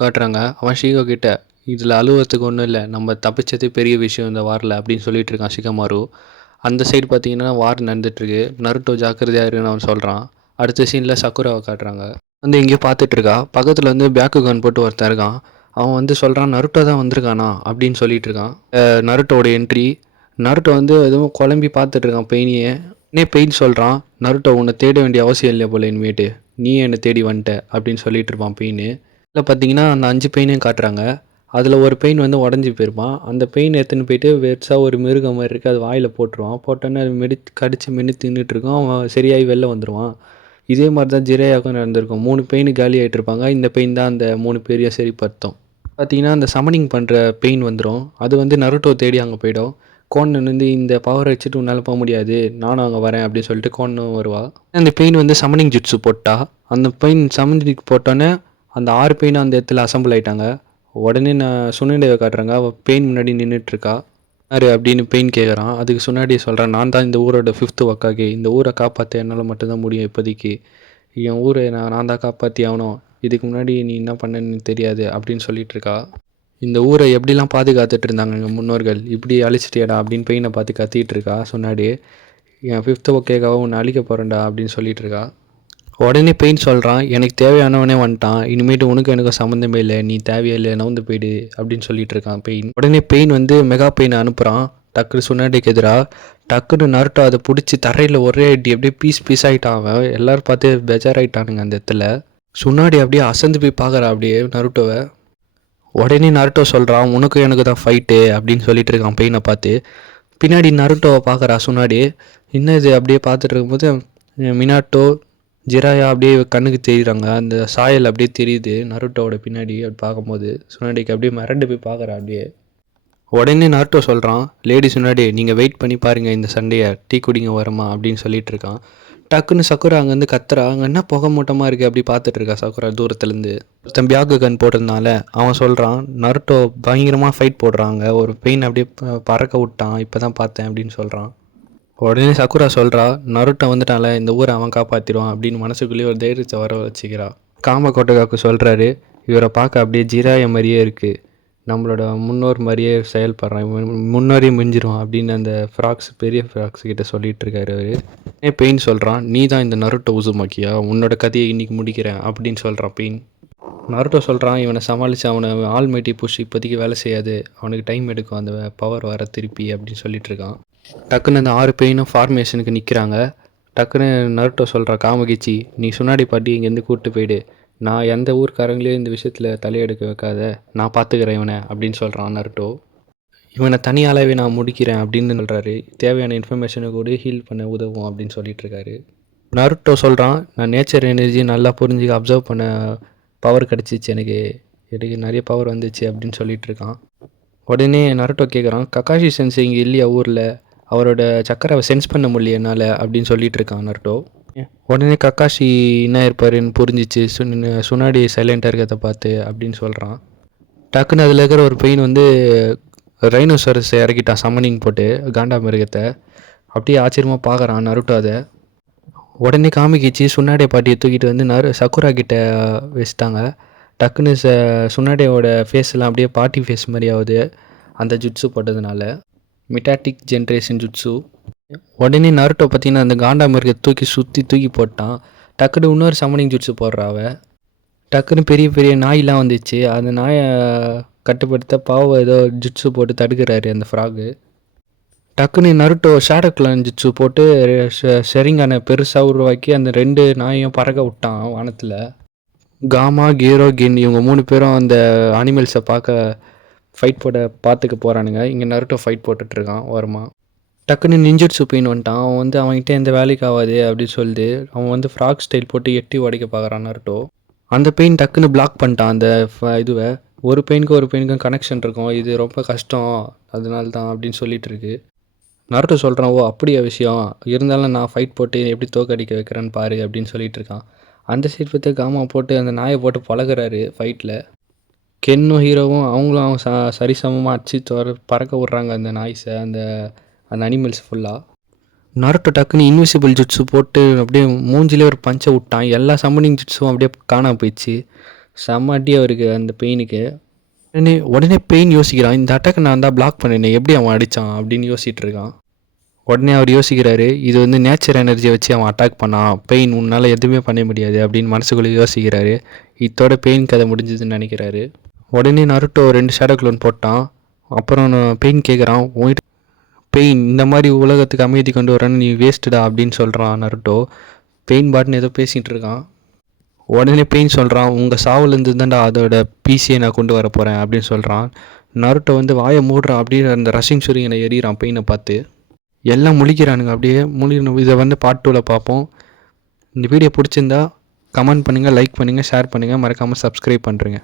காட்டுறாங்க. அவன் ஷிகோ கிட்ட, "இதில் அழுவறதுக்கு ஒன்றும் இல்லை, நம்ம தப்பிச்சதே பெரிய விஷயம் இந்த வாரில்" அப்படின்னு சொல்லிட்டு இருக்கான் ஷிகமாரு. அந்த சைடு பார்த்தீங்கன்னா வார் நடந்துட்டுருக்கு. நருட்டோ ஜாக்கிரதையாக இருன்னு அவன் சொல்கிறான். அடுத்த சீனில் சக்குராவை காட்டுறாங்க. எங்கேயோ பார்த்துட்டு இருக்கா. பக்கத்தில் பேக்குகான் போட்டு ஒருத்தன் இருக்கான். அவன் சொல்கிறான், "நருட்டோ தான் வந்திருக்கானா" அப்படின்னு சொல்லிட்டு இருக்கான். நருட்டோட என்ட்ரி. நருட்டோ எதுவும் குழம்பி பார்த்துட்டு இருக்கான் பெயினியே. பெயின் சொல்கிறான், "நருட்டோ, உன்னை தேட வேண்டிய அவசியம் இல்லை போல இனிமேட்டு, நீயே என்னை தேடி வந்துட்ட" அப்படின்னு சொல்லிட்டு இருப்பான் பெயின். இதில் பார்த்தீங்கன்னா அந்த 5 பெயினையும் காட்டுறாங்க. அதில் ஒரு பெயின் உடஞ்சி போயிருப்பான். அந்த பெயின் எடுத்துன்னு போயிட்டு பெருசாக ஒரு மிருகம் மாதிரி இருக்குது, அது வாயில் போட்டுருவான். போட்டோன்னே அது கடிச்சு மென்று தின்னுட்டு இருக்கும். அவன் சரியாகி வெளில வந்துடுவான். இதே மாதிரி தான் ஜிரேயாவுக்கும் நடந்திருக்கும். 3 பெயின் காலி ஆகிட்டு இருப்பாங்க. இந்த பெயின் தான் அந்த 3 பேரையும் சரிப்படுத்தும். பார்த்தீங்கன்னா அந்த சமனிங் பண்ணுற பெயின் வந்துடும். அது நருட்டோ தேடி அங்கே போயிடும். கோன்னு இந்த பவரை வச்சுட்டு உன்னால் போக முடியாது, நானும் அங்கே வரேன் அப்படின்னு சொல்லிட்டு கோன்னு வருவா. அந்த பெயின் சமனிங் ஜுட்ஸு போட்டா. அந்த பெயின் சமனிங் போட்டோன்னே அந்த 6 பெயினும் அந்த இடத்துல அசம்பிள் ஆகிட்டாங்க. உடனே நான் சுனேடேவை காட்டுறாங்க. அவள் பெயின் முன்னாடி நின்றுட்டுருக்கா. யார் அப்படின்னு பெயின் கேட்குறான். அதுக்கு சுனாடியை சொல்கிறான், "நான் தான் இந்த ஊரோட 5th வக்காகி. இந்த ஊரை காப்பாற்ற என்னால் மட்டும்தான் முடியும். இப்போதைக்கு என் ஊரை நான் தான் காப்பாற்றி ஆகணும். இதுக்கு முன்னாடி நீ என்ன பண்ணன்னு தெரியாது" அப்படின்னு சொல்லிட்டு இருக்கா. இந்த ஊரை எப்படிலாம் பாதுகாத்துட்டு இருந்தாங்க எங்கள் முன்னோர்கள், இப்படி அழிச்சிட்டியாடா அப்படின்னு பெயினை பார்த்து கத்திட்டு இருக்கா. சொன்னாடி, "என் 5th வக்காக உன்னை அழிக்க போகிறேன்டா" அப்படின்னு சொல்லிட்டு இருக்கா. உடனே பெயின் சொல்கிறான், "எனக்கு தேவையானவனே வந்துட்டான், இனிமேட்டு உனக்கு எனக்கு சம்மந்தமே இல்லை, நீ தேவையே இல்லை, நவுந்து போயிடு" அப்படின்னு சொல்லிட்டு இருக்கான் பெயின். உடனே பெயின் மெகா பெயினை அனுப்புகிறான் டக்குன்னு சுனாடிக்கு எதிராக. டக்குன்னு நருட்டோ அதை பிடிச்சி தரையில் ஒரே அடி அப்படியே பீஸ் ஆகிட்டான். அவன் எல்லோரும் பார்த்து பெஜாராயிட்டானுங்க அந்த இடத்துல. சுனாடி அப்படியே அசந்து போய் பார்க்குறா அப்படியே நருட்டோவை. உடனே நருட்டோ சொல்கிறான், "உனக்கும் எனக்கு தான் ஃபைட்டு" அப்படின்னு சொல்லிட்டு இருக்கான் பெயினை பார்த்து. பின்னாடி நருட்டோவை பார்க்குறா சுனாடி. என்னது அப்படியே பார்த்துட்டு இருக்கும்போது மினாட்டோ ஜிராயா அப்படியே கண்ணுக்கு தெரியுறாங்க. அந்த சாயல் அப்படியே தெரியுது நருட்டோவோட பின்னாடி. அப்படி பார்க்கும்போது சுனாடிக்கு அப்படியே மிரண்டு போய் பார்க்குறா அப்படியே. உடனே நருட்டோ சொல்கிறான், "லேடி சுனாடி, நீங்கள் வெயிட் பண்ணி பாருங்கள் இந்த சண்டையை, டீ குடிங்க வரமா" அப்படின்னு சொல்லிட்டு இருக்கான். டக்குன்னு சக்குரா அங்கேருந்து கத்துறா. அங்கே என்ன புகை மூட்டமாக இருக்குது அப்படி பார்த்துட்டு இருக்கா சக்குரா தூரத்துலேருந்து. ஒருத்தன் பியாகுகன் போட்டதுனால அவன் சொல்கிறான், "நருட்டோ பயங்கரமாக ஃபைட் போடுறாங்க, ஒரு பெயின் அப்படியே பறக்க விட்டான், இப்போ தான் பார்த்தேன்" அப்படின்னு சொல்கிறான். உடனே சக்குரா சொல்கிறா, "நருட்டோ வந்துட்டால, இந்த ஊரை அவன் காப்பாற்றிடுவான்" அப்படின்னு மனசுக்குள்ளேயே ஒரு தைரியத்தை வர வச்சுக்கிறா. காம கோட்டகாக்கு சொல்கிறாரு, "இவரை பார்க்க அப்படியே ஜிராய மாதிரியே இருக்குது, நம்மளோட முன்னோர் மாதிரியே செயல்படுறான், முன்னோரையும் மிஞ்சிருவான்" அப்படின்னு அந்த பெரிய ஃப்ராக்ஸ் கிட்ட சொல்லிட்டு இருக்காரு அவர். பெயின் சொல்கிறான், "நீ தான் இந்த நருட்டோ உசுமாக்கியா, உன்னோட கதையை இன்னைக்கு முடிக்கிறேன்" அப்படின்னு சொல்கிறான் பெயின். நருட்டோ சொல்கிறான், "இவனை சமாளித்து அவனை ஆல்மைட்டி புஷ் இப்போதைக்கு வேலை செய்யாது, அவனுக்கு டைம் எடுக்கும் அந்த பவர் வர திருப்பி" அப்படின்னு சொல்லிட்டு இருக்கான். டக்குன்னு அந்த 6 பெயினும் ஃபார்மேஷனுக்கு நிற்கிறாங்க. டக்குன்னு நருட்டோ சொல்கிறா, "காமகிச்சி, நீ சுனாடி பாட்டி இங்கேருந்து கூப்பிட்டு போயிடு, நான் எந்த ஊர்க்காரங்களையும் இந்த விஷயத்தில் தலையெடுக்க வைக்காத, நான் பார்த்துக்கிறேன் இவனை" அப்படின்னு சொல்கிறான் நருட்டோ. "இவனை தனியாகவே நான் முடிக்கிறேன்" அப்படின்னு சொல்கிறாரு. தேவையான இன்ஃபர்மேஷனை கூட ஹீல் பண்ண உதவும் அப்படின்னு சொல்லிட்டு இருக்காரு. நருட்டோ சொல்கிறான், "நான் நேச்சர் எனர்ஜி நல்லா புரிஞ்சு அப்சர்வ் பண்ண பவர் கிடச்சிச்சு, எனக்கு நிறைய பவர் வந்துச்சு" அப்படின்னு சொல்லிட்டு இருக்கான். உடனே நருட்டோ கேட்குறான், "கக்காஷி சென்சை இங்கே இல்லையா ஊரில், அவரோட சக்கரை சென்ஸ் பண்ண முடியல என்னால்" அப்படின்னு சொல்லிட்டு இருக்கான் நருட்டோ. உடனே கக்காஷி என்ன இருப்பாருன்னு புரிஞ்சிச்சு சுனாடி சைலண்டாக இருக்கிறத பார்த்து அப்படின்னு சொல்கிறான். டக்குன்னு அதில் இருக்கிற ஒரு பெயின் ரைனோசரஸ் இறக்கிட்டான் சம்மனிங் போட்டு காண்டா மிருகத்தை. அப்படியே ஆச்சரியமாக பார்க்குறான் நருட்டோ அதை. உடனே காமிக்கிச்சு சுனாடியை பாட்டியை தூக்கிட்டு சக்குரா கிட்ட வச்சுட்டாங்க. டக்குன்னு சுனாடியோட ஃபேஸ்லாம் அப்படியே பாட்டி ஃபேஸ் மாதிரி ஆகுது அந்த ஜுட்ஸு போட்டதுனால. மிட்டாட்டிக் ஜென்ரேஷன் ஜுட்ஸு. உடனே நருட்டோ பார்த்தீங்கன்னா அந்த காண்டா மிருகத்தை தூக்கி போட்டான். டக்குன்னு இன்னொரு சமனிங் ஜுட்ஸு போடுறாவ. டக்குன்னு பெரிய பெரிய நாயெலாம் வந்துச்சு. அந்த நாயை கட்டுப்படுத்த பாவம் ஏதோ ஜுட்ஸு போட்டு தடுக்கிறாரு அந்த ஃப்ராகு. டக்குன்னு நருட்டோ ஷேடோ கிளான் ஜுட்ஸு போட்டு ஷெரிங்கானை பெருசாக உருவாக்கி அந்த 2 நாயையும் பறக்க விட்டான் வானத்தில். காமா, கேரோ, கென் இவங்க 3 பேரும் அந்த அனிமல்ஸை ஃபைட் போட பார்த்துக்க போகிறானுங்க. இங்கே நருட்டோ ஃபைட் போட்டுட்ருக்கான் ஓரமாக. டக்குன்னு நிஞ்சுட்சு பெயின் வந்துட்டான். அவன் அவன்கிட்ட எந்த வேலைக்கு ஆகாது அப்படின்னு சொல்லிட்டு அவன் ஃப்ராக் ஸ்டைல் போட்டு எட்டி உடைக்க பார்க்குறான் நருட்டோ. அந்த பெயின் டக்குன்னு பிளாக் பண்ணிட்டான் அந்த இதுவை. ஒரு பெயினுக்கும் கனெக்ஷன் இருக்கும், இது ரொம்ப கஷ்டம், அதனால தான் அப்படின்னு சொல்லிட்டு இருக்கு. நருட்டோ சொல்கிறான், "ஓ அப்படியா விஷயம், இருந்தாலும் நான் ஃபைட் போட்டு எப்படி தோக்கடிக்க வைக்கிறேன்னு பாரு" அப்படின்னு சொல்லிட்டு இருக்கான். அந்த சைட் பார்த்து காமா போட்டு அந்த நாயை போட்டு பழகுறாரு ஃபைட்டில். கென்னும் ஹீரோவும் அவங்களும் சரிசமமாக அடிச்சு பறக்க விட்றாங்க அந்த நாய்ஸை, அந்த அனிமல்ஸ் ஃபுல்லாக. நருட்டோ டக்குன்னு இன்விசிபிள் ஜுட்ஸு போட்டு அப்படியே மூஞ்சிலே ஒரு பஞ்சை விட்டான். எல்லா சம்மனிங் ஜுட்ஸும் அப்படியே காணாம போயிடுச்சு. செம்ம அடி அவருக்கு அந்த பெயினுக்கு. உடனே பெயின் யோசிக்கிறான், இந்த அட்டாக்கை நான் தான் பிளாக் பண்ணினேன், எப்படி அவன் அடித்தான் அப்படின்னு யோசிச்சுட்டு இருக்கான். உடனே அவர் யோசிக்கிறாரு, இது வந்து நேச்சர் எனர்ஜியை வச்சு அவன் அட்டாக் பண்ணான், பெயின் உன்னால் எதுவுமே பண்ண முடியாது அப்படின்னு மனசுக்குள்ளே யோசிக்கிறாரு. இதோட பெயின் கதை முடிஞ்சதுன்னு நினைக்கிறாரு. உடனே நருட்டோ 2 ஷேடோ க்ளோன் போட்டான். அப்புறம் பெயின் கேட்குறான், உன்கிட்ட பெயின் இந்த மாதிரி உலகத்துக்கு அமைதி கொண்டு வரேன்னு நீ வேஸ்ட்டுடா அப்படின்னு சொல்கிறான் நருட்டோ. பெயின் பாட்டுன்னு ஏதோ பேசிகிட்டு இருக்கான். உடனே பெயின் சொல்கிறான், உங்கள் சாவுலேருந்து தான்டா அதோட பிசியை நான் கொண்டு வர போகிறேன் அப்படின்னு சொல்கிறான். நருட்டோ வந்து வாயை மூடுறான், அப்படியே அந்த ரஷிங் சூரியனை எறிகிறான் பெயினை பார்த்து. எல்லாம் முழிக்கிறானுங்க, அப்படியே இதை வந்து பார்ட் 2ல் பார்ப்போம். இந்த வீடியோ பிடிச்சிருந்தா கமெண்ட் பண்ணுங்கள், லைக் பண்ணுங்கள், ஷேர் பண்ணுங்கள், மறக்காமல் சப்ஸ்கிரைப் பண்ணுறேங்க.